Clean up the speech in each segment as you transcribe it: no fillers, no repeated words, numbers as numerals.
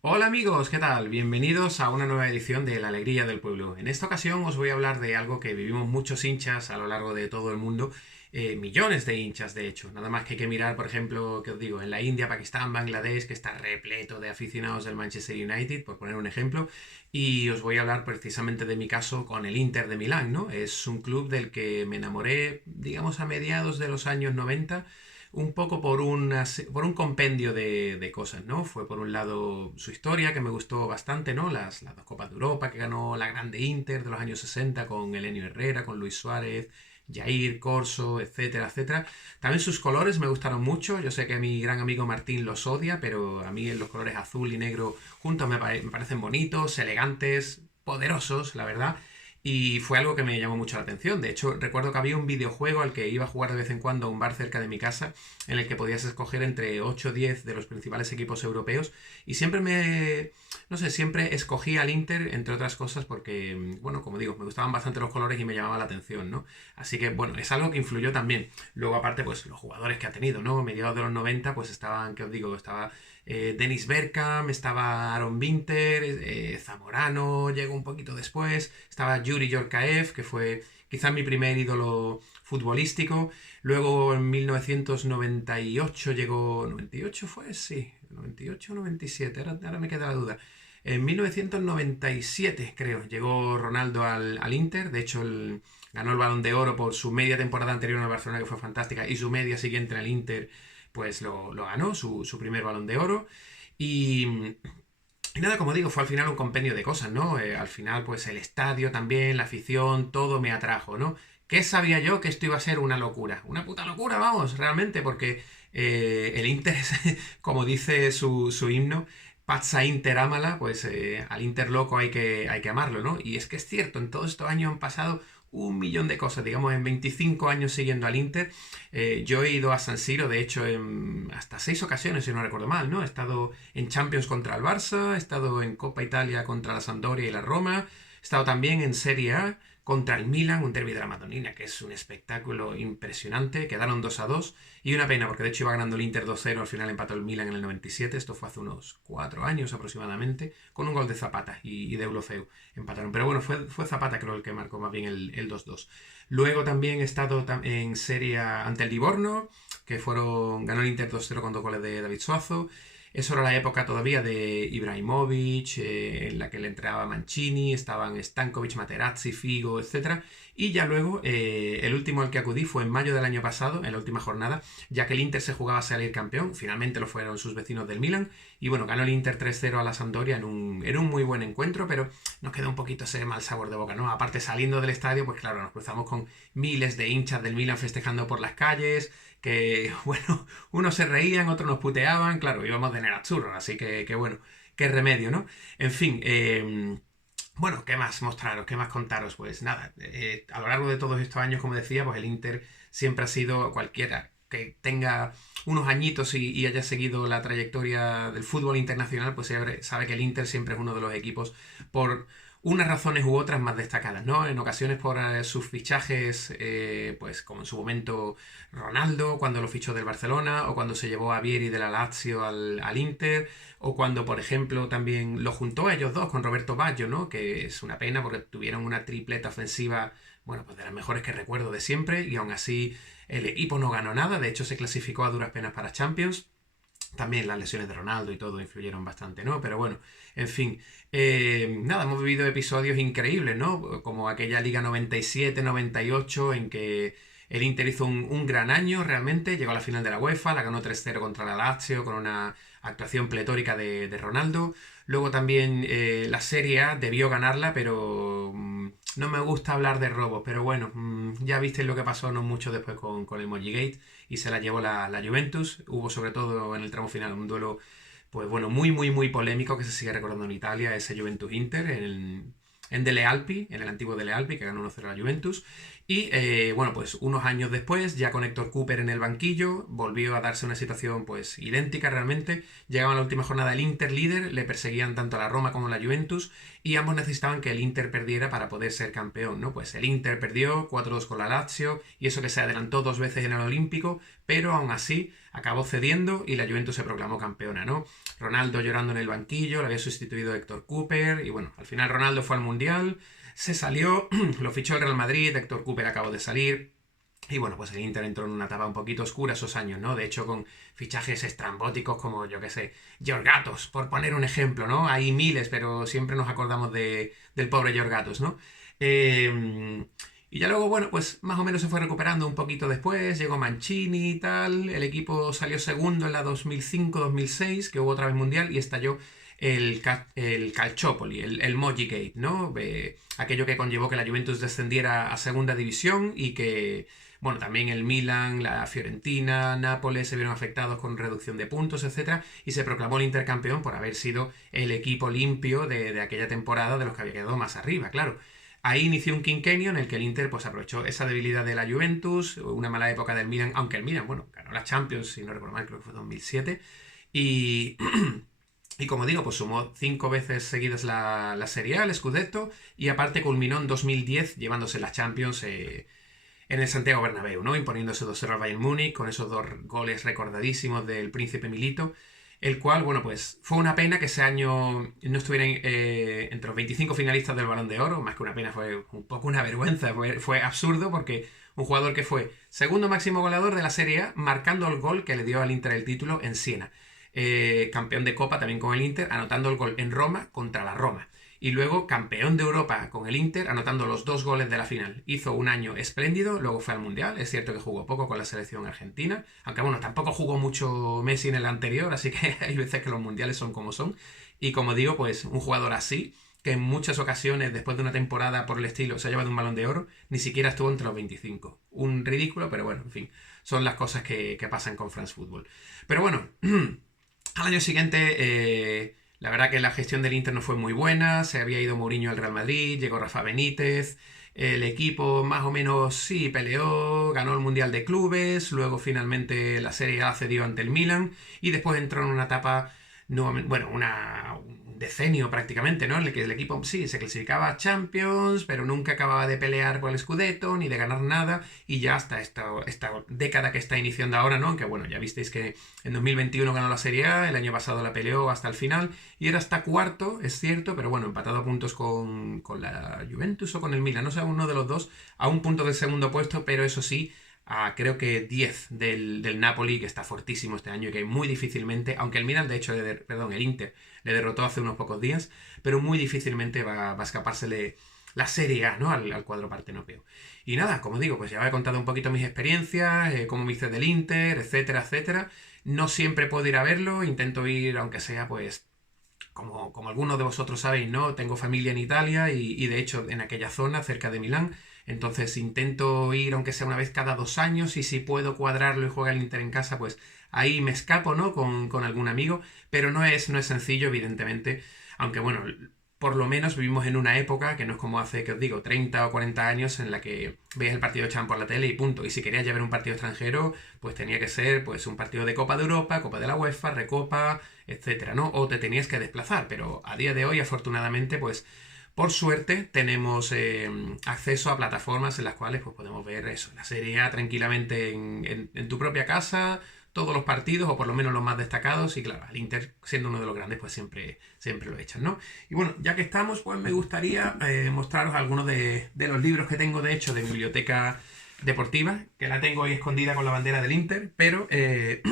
Hola amigos, ¿qué tal? Bienvenidos a una nueva edición de La Alegría del Pueblo. En esta ocasión os voy a hablar de algo que vivimos muchos hinchas a lo largo de todo el mundo, millones de hinchas de hecho. Nada más que hay que mirar, por ejemplo, que os digo, en la India, Pakistán, Bangladesh, que está repleto de aficionados del Manchester United, por poner un ejemplo. Y os voy a hablar precisamente de mi caso con el Inter de Milán, ¿no? Es un club del que me enamoré, digamos, a mediados de los años 90 un poco por un compendio de cosas, ¿no? Fue por un lado su historia, que me gustó bastante, ¿no? Las dos Copas de Europa que ganó la grande Inter de los años 60 con Elenio Herrera, con Luis Suárez, Jair, Corso, etcétera, etcétera. También sus colores me gustaron mucho. Yo sé que mi gran amigo Martín los odia, pero a mí los colores azul y negro juntos me parecen bonitos, elegantes, poderosos, la verdad. Y fue algo que me llamó mucho la atención. De hecho, recuerdo que había un videojuego al que iba a jugar de vez en cuando a un bar cerca de mi casa, en el que podías escoger entre 8 o 10 de los principales equipos europeos. Y no sé, siempre escogí al Inter, entre otras cosas, porque, bueno, como digo, me gustaban bastante los colores y me llamaba la atención, ¿no? Así que, bueno, es algo que influyó también. Luego, aparte, pues los jugadores que ha tenido, ¿no? Mediados de los 90 pues estaban, ¿qué os digo? Estaba Dennis Bergkamp, estaba Aaron Winter, Zamorano llegó un poquito después, estaba Yuri Yorkaev, que fue quizás mi primer ídolo futbolístico. Luego en 1998 llegó... ¿98 fue? Sí, 98 o 97, ahora me queda la duda. En 1997, creo, llegó Ronaldo al Inter. De hecho, ganó el Balón de Oro por su media temporada anterior en el Barcelona, que fue fantástica, y su media siguiente en el Inter, pues lo ganó, su primer Balón de Oro. Y, y nada, como digo, fue al final un compendio de cosas, ¿no? Al final, pues el estadio también, la afición, todo me atrajo, ¿no? ¿Qué sabía yo que esto iba a ser una locura? Una puta locura, vamos, realmente, porque el Inter, como dice su himno, Pazza Inter ámala, pues al Inter loco hay que amarlo, ¿no? Y es que es cierto, en todos estos años han pasado un millón de cosas, digamos, en 25 años siguiendo al Inter. Yo he ido a San Siro, de hecho, en hasta 6 ocasiones, si no recuerdo mal, ¿no? He estado en Champions contra el Barça, he estado en Copa Italia contra la Sampdoria y la Roma, he estado también en Serie A contra el Milan, un derbi de la Madonnina, que es un espectáculo impresionante. Quedaron 2-2 y una pena, porque de hecho iba ganando el Inter 2-0, al final empató el Milan en el 97, esto fue hace unos 4 años aproximadamente, con un gol de Zapata y de Deulofeu empataron. Pero bueno, fue Zapata creo el que marcó más bien el 2-2. Luego también he estado en Serie A ante el Livorno, que ganó el Inter 2-0 con 2 goles de David Suazo. Eso era la época todavía de Ibrahimovic, en la que le entrenaba Mancini, estaban Stankovic, Materazzi, Figo, etcétera. Y ya luego, el último al que acudí fue en mayo del año pasado, en la última jornada, ya que el Inter se jugaba a salir campeón, finalmente lo fueron sus vecinos del Milan, y bueno, ganó el Inter 3-0 a la Sampdoria en un muy buen encuentro, pero nos quedó un poquito ese mal sabor de boca, ¿no? Aparte, saliendo del estadio, pues claro, nos cruzamos con miles de hinchas del Milan festejando por las calles, que bueno, unos se reían, otros nos puteaban, claro, íbamos de Nerazzurro, así que bueno, qué remedio, ¿no? En fin, bueno, ¿qué más mostraros? ¿Qué más contaros? Pues nada, a lo largo de todos estos años, como decía, pues el Inter siempre ha sido cualquiera que tenga unos añitos y haya seguido la trayectoria del fútbol internacional, pues sabe que el Inter siempre es uno de los equipos por unas razones u otras más destacadas, ¿no? En ocasiones por sus fichajes, pues como en su momento Ronaldo, cuando lo fichó del Barcelona, o cuando se llevó a Vieri de la Lazio al Inter, o cuando, por ejemplo, también lo juntó a ellos dos con Roberto Baggio, ¿no? Que es una pena porque tuvieron una tripleta ofensiva, bueno, pues de las mejores que recuerdo de siempre, y aún así el equipo no ganó nada, de hecho se clasificó a duras penas para Champions. También las lesiones de Ronaldo y todo influyeron bastante, ¿no? Pero bueno, en fin. Nada, hemos vivido episodios increíbles, ¿no? Como aquella Liga 97-98 en que el Inter hizo un gran año realmente, llegó a la final de la UEFA, la ganó 3-0 contra la Lazio con una actuación pletórica de Ronaldo. Luego también la Serie A debió ganarla, pero no me gusta hablar de robo. Pero bueno, ya visteis lo que pasó no mucho después con el Mojigate y se la llevó la Juventus. Hubo sobre todo en el tramo final un duelo, pues bueno, muy, muy, muy polémico que se sigue recordando en Italia, ese Juventus-Inter en Dele Alpi, en el antiguo Dele Alpi, que ganó 1-0 a la Juventus. Y bueno, pues unos años después, ya con Héctor Cooper en el banquillo, volvió a darse una situación pues idéntica realmente. Llegaba a la última jornada el Inter líder, le perseguían tanto a la Roma como a la Juventus y ambos necesitaban que el Inter perdiera para poder ser campeón, ¿no? Pues el Inter perdió 4-2 con la Lazio y eso que se adelantó 2 veces en el Olímpico, pero aún así acabó cediendo y la Juventus se proclamó campeona, ¿no? Ronaldo llorando en el banquillo, lo había sustituido Héctor Cooper y bueno, al final Ronaldo fue al Mundial, se salió, lo fichó el Real Madrid, Héctor Cooper acabó de salir. Y bueno, pues el Inter entró en una etapa un poquito oscura esos años, ¿no? De hecho, con fichajes estrambóticos como, yo qué sé, Georgatos, por poner un ejemplo, ¿no? Hay miles, pero siempre nos acordamos del pobre Georgatos, ¿no? Y ya luego, bueno, pues más o menos se fue recuperando un poquito después, llegó Mancini y tal, el equipo salió segundo en la 2005-2006, que hubo otra vez mundial, y estalló el Calciopoli, el Moji Gate, ¿no? Aquello que conllevó que la Juventus descendiera a segunda división y que, bueno, también el Milan, la Fiorentina, Nápoles se vieron afectados con reducción de puntos, etcétera, y se proclamó el Inter campeón por haber sido el equipo limpio de aquella temporada de los que había quedado más arriba, claro. Ahí inició un quinquenio en el que el Inter pues aprovechó esa debilidad de la Juventus, una mala época del Milan, aunque el Milan, bueno, ganó la Champions, si no recuerdo mal, creo que fue 2007, y... Y como digo, pues sumó 5 veces seguidas la Serie A, el Scudetto, y aparte culminó en 2010 llevándose la Champions en el Santiago Bernabéu, ¿no? Imponiéndose 2-0 al Bayern Múnich con esos 2 goles recordadísimos del Príncipe Milito, el cual, bueno, pues fue una pena que ese año no estuviera entre los 25 finalistas del Balón de Oro, más que una pena, fue un poco una vergüenza, fue absurdo porque un jugador que fue segundo máximo goleador de la Serie A, marcando el gol que le dio al Inter el título en Siena. Campeón de Copa también con el Inter, anotando el gol en Roma contra la Roma. Y luego campeón de Europa con el Inter, anotando los 2 goles de la final. Hizo un año espléndido, luego fue al Mundial. Es cierto que jugó poco con la selección argentina, aunque bueno, tampoco jugó mucho Messi en el anterior, así que hay veces que los mundiales son como son. Y como digo, pues un jugador así, que en muchas ocasiones, después de una temporada por el estilo, se ha llevado un Balón de Oro, ni siquiera estuvo entre los 25. Un ridículo, pero bueno, en fin, son las cosas que pasan con France Football. Pero bueno... Al año siguiente, la verdad que la gestión del Inter no fue muy buena, se había ido Mourinho al Real Madrid, llegó Rafa Benítez, el equipo más o menos sí peleó, ganó el Mundial de Clubes, luego finalmente la Serie A cedió ante el Milan y después entró en una etapa, bueno, un decenio prácticamente, ¿no? En el que el equipo sí se clasificaba a Champions, pero nunca acababa de pelear por el Scudetto ni de ganar nada y ya hasta esta década que está iniciando ahora, ¿no? Que bueno, ya visteis que en 2021 ganó la Serie A, el año pasado la peleó hasta el final y era hasta cuarto, es cierto, pero bueno, empatado a puntos con la Juventus o con el Milan, no sé, uno de los dos, a un punto del segundo puesto, pero eso sí, creo que 10 del Napoli, que está fortísimo este año y que muy difícilmente, aunque el Milan, de hecho, el Inter le derrotó hace unos pocos días, pero muy difícilmente va a escapársele la Serie A, ¿no? Al cuadro partenopeo. Y nada, como digo, pues ya he contado un poquito mis experiencias, cómo me hice del Inter, etcétera, etcétera. No siempre puedo ir a verlo, intento ir, aunque sea, pues, como algunos de vosotros sabéis, ¿no? Tengo familia en Italia y de hecho en aquella zona, cerca de Milán. Entonces intento ir, aunque sea una vez cada 2 años, y si puedo cuadrarlo y jugar el Inter en casa, pues ahí me escapo, ¿no? Con algún amigo. Pero no es sencillo, evidentemente. Aunque bueno, por lo menos vivimos en una época que no es como hace, que os digo, 30 o 40 años en la que veías el partido echado por la tele y punto. Y si querías ya ver un partido extranjero, pues tenía que ser pues un partido de Copa de Europa, Copa de la UEFA, Recopa, etcétera, ¿no? O te tenías que desplazar. Pero a día de hoy, afortunadamente, pues por suerte tenemos acceso a plataformas en las cuales pues, podemos ver eso, la Serie A tranquilamente en tu propia casa, todos los partidos, o por lo menos los más destacados, y claro, el Inter, siendo uno de los grandes, pues siempre lo echan, ¿no? Y bueno, ya que estamos, pues me gustaría mostraros algunos de los libros que tengo, de hecho, de biblioteca deportiva, que la tengo ahí escondida con la bandera del Inter, pero he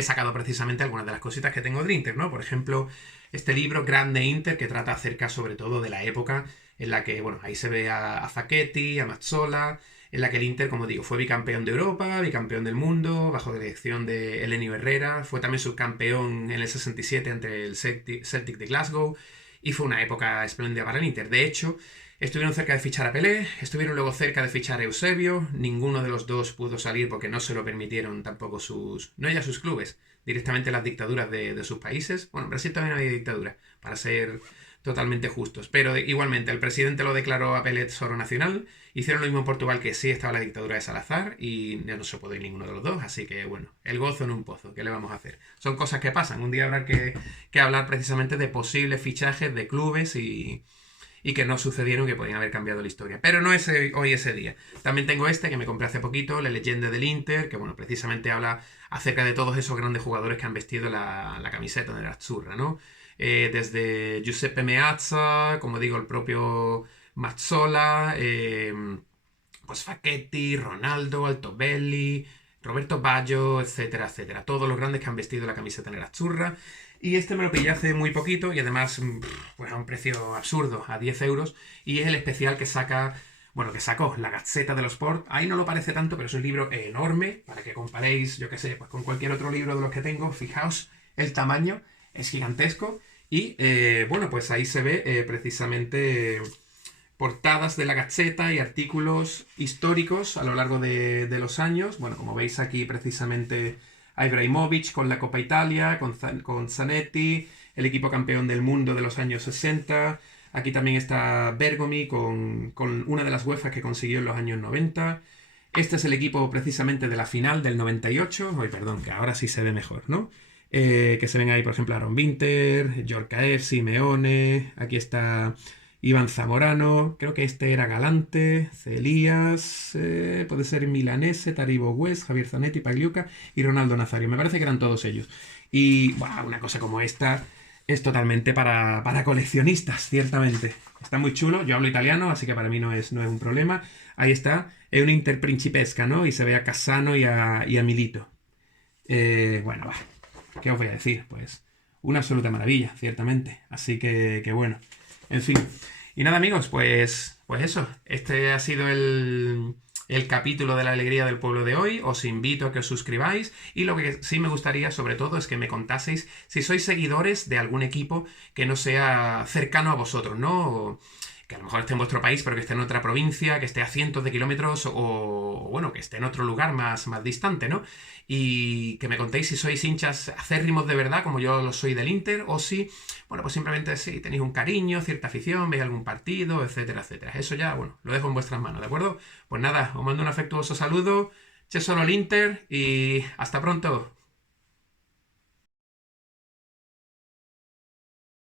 sacado precisamente algunas de las cositas que tengo del Inter, ¿no? Por ejemplo, este libro, Grande Inter, que trata acerca sobre todo de la época en la que, bueno, ahí se ve a Facchetti, a Mazzola, en la que el Inter, como digo, fue bicampeón de Europa, bicampeón del mundo, bajo dirección de Elenio Herrera, fue también subcampeón en el 67 ante el Celtic de Glasgow, y fue una época espléndida para el Inter. De hecho, estuvieron cerca de fichar a Pelé, estuvieron luego cerca de fichar a Eusebio, ninguno de los dos pudo salir porque no se lo permitieron tampoco no ya sus clubes, directamente las dictaduras de sus países. Bueno, en Brasil también había dictadura, para ser totalmente justos. Pero igualmente, el presidente lo declaró a Pelé tesoro nacional. Hicieron lo mismo en Portugal, que sí estaba la dictadura de Salazar, y ya no se puede ir ninguno de los dos. Así que, bueno, el gozo en un pozo. ¿Qué le vamos a hacer? Son cosas que pasan. Un día habrá que hablar precisamente de posibles fichajes de clubes y que no sucedieron, que podían haber cambiado la historia. Pero no es hoy ese día. También tengo este que me compré hace poquito, La leyenda del Inter, que bueno, precisamente habla acerca de todos esos grandes jugadores que han vestido la camiseta de la Azzurra, ¿no? Desde Giuseppe Meazza, como digo, el propio Mazzola, pues Facchetti, Ronaldo, Altobelli, Roberto Baggio, etcétera, etcétera. Todos los grandes que han vestido la camiseta nerazzurra. Y este me lo pillé hace muy poquito y además pues a un precio absurdo, a 10 euros. Y es el especial que saca, bueno, que sacó la Gazzetta dello Sport. Ahí no lo parece tanto, pero es un libro enorme para que comparéis, yo qué sé, pues con cualquier otro libro de los que tengo. Fijaos el tamaño, es gigantesco. Y bueno, pues ahí se ve precisamente portadas de la Gazzetta y artículos históricos a lo largo de los años. Bueno, como veis aquí precisamente a Ibrahimovic con la Copa Italia, con Zanetti, el equipo campeón del mundo de los años 60. Aquí también está Bergomi con una de las UEFA que consiguió en los años 90. Este es el equipo precisamente de la final del 98. Ay, perdón, que ahora sí se ve mejor, ¿no? Que se ven ahí, por ejemplo, Aaron Winter, Djorkaeff, Simeone. Aquí está Iván Zamorano, creo que este era Galante, Celías, puede ser Milanese, Taribo West, Javier Zanetti, Pagliuca y Ronaldo Nazario. Me parece que eran todos ellos. Y wow, una cosa como esta es totalmente para coleccionistas, ciertamente. Está muy chulo, yo hablo italiano, así que para mí no es un problema. Ahí está, es una Inter principesca, ¿no? Y se ve a Cassano y a Milito. Bueno, va, ¿qué os voy a decir? Pues una absoluta maravilla, ciertamente. Así que bueno, en fin. Y nada, amigos, pues eso. Este ha sido el capítulo de la alegría del pueblo de hoy. Os invito a que os suscribáis. Y lo que sí me gustaría, sobre todo, es que me contaseis si sois seguidores de algún equipo que no sea cercano a vosotros, ¿no? Que a lo mejor esté en vuestro país, pero que esté en otra provincia, que esté a cientos de kilómetros o bueno, que esté en otro lugar más distante, ¿no? Y que me contéis si sois hinchas acérrimos de verdad, como yo lo soy del Inter, o si, bueno, pues simplemente si tenéis un cariño, cierta afición, veis algún partido, etcétera, etcétera. Eso ya, bueno, lo dejo en vuestras manos, ¿de acuerdo? Pues nada, os mando un afectuoso saludo, che solo el Inter y hasta pronto.